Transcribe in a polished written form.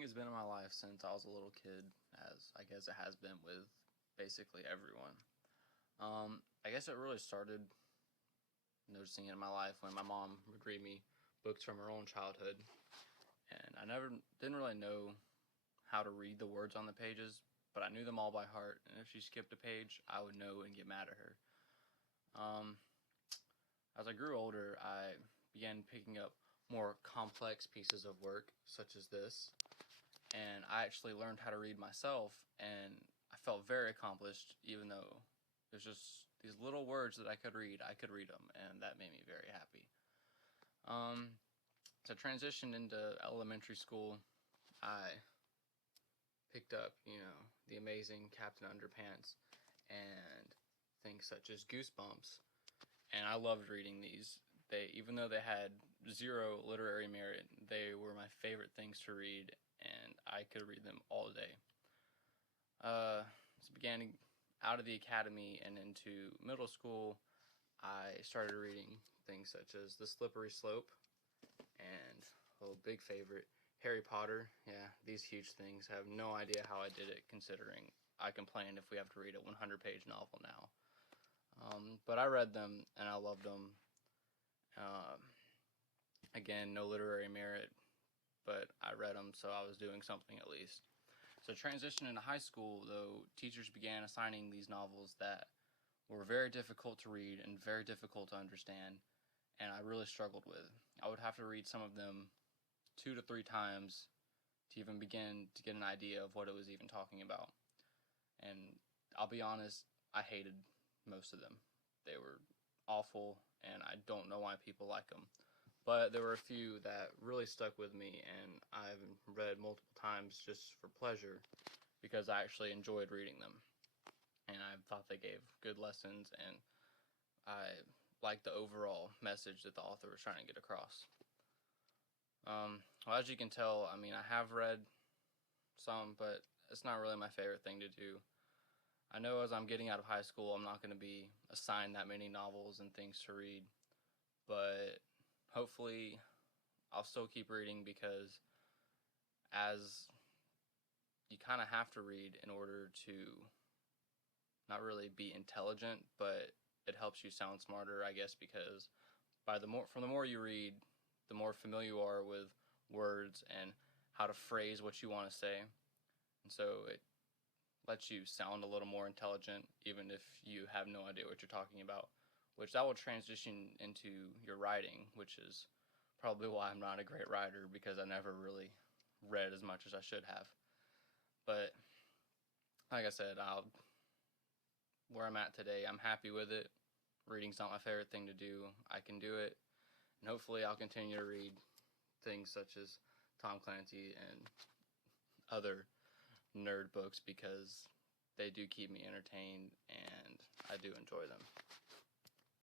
Has been in my life since I was a little kid, as I guess it has been with basically everyone. I guess it really started noticing it in my life when my mom would read me books from her own childhood, and I never didn't really know how to read the words on the pages, but I knew them all by heart, and if she skipped a page, I would know and get mad at her. Um, as I grew older, I began picking up more complex pieces of work, such as this, and I actually learned how to read myself, and I felt very accomplished, even though there's just these little words that I could read them, and that made me very happy. Um, to transition into elementary school, I picked up, the amazing Captain Underpants and things such as Goosebumps, and I loved reading these. Even though they had zero literary merit, they were my favorite things to read, and I could read them all day. So beginning out of the academy and into middle school, I started reading things such as The Slippery Slope and, oh, big favorite, Harry Potter. Yeah, these huge things. I have no idea how I did it, considering I complain if we have to read a 100-page novel now. But I read them, and I loved them. Again, no literary merit, but I read them, so I was doing something at least. So transition into high school, though, teachers began assigning these novels that were very difficult to read and very difficult to understand, and I really struggled with. I would have to read some of them 2 to 3 times to even begin to get an idea of what it was even talking about. And I'll be honest, I hated most of them. They were awful, and I don't know why people like them. But there were a few that really stuck with me, and I've read multiple times just for pleasure because I actually enjoyed reading them. And I thought they gave good lessons, and I liked the overall message that the author was trying to get across. Well, as you can tell, I have read some, but it's not really my favorite thing to do. I know as I'm getting out of high school, I'm not going to be assigned that many novels and things to read, but hopefully I'll still keep reading because as you kind of have to read in order to not really be intelligent, but it helps you sound smarter, I guess, because from the more you read, the more familiar you are with words and how to phrase what you want to say. And so it lets you sound a little more intelligent, even if you have no idea what you're talking about, which that will transition into your writing, which is probably why I'm not a great writer, because I never really read as much as I should have. But like I said, where I'm at today, I'm happy with it. Reading's not my favorite thing to do. I can do it, and hopefully I'll continue to read things such as Tom Clancy and other nerd books because they do keep me entertained and I do enjoy them.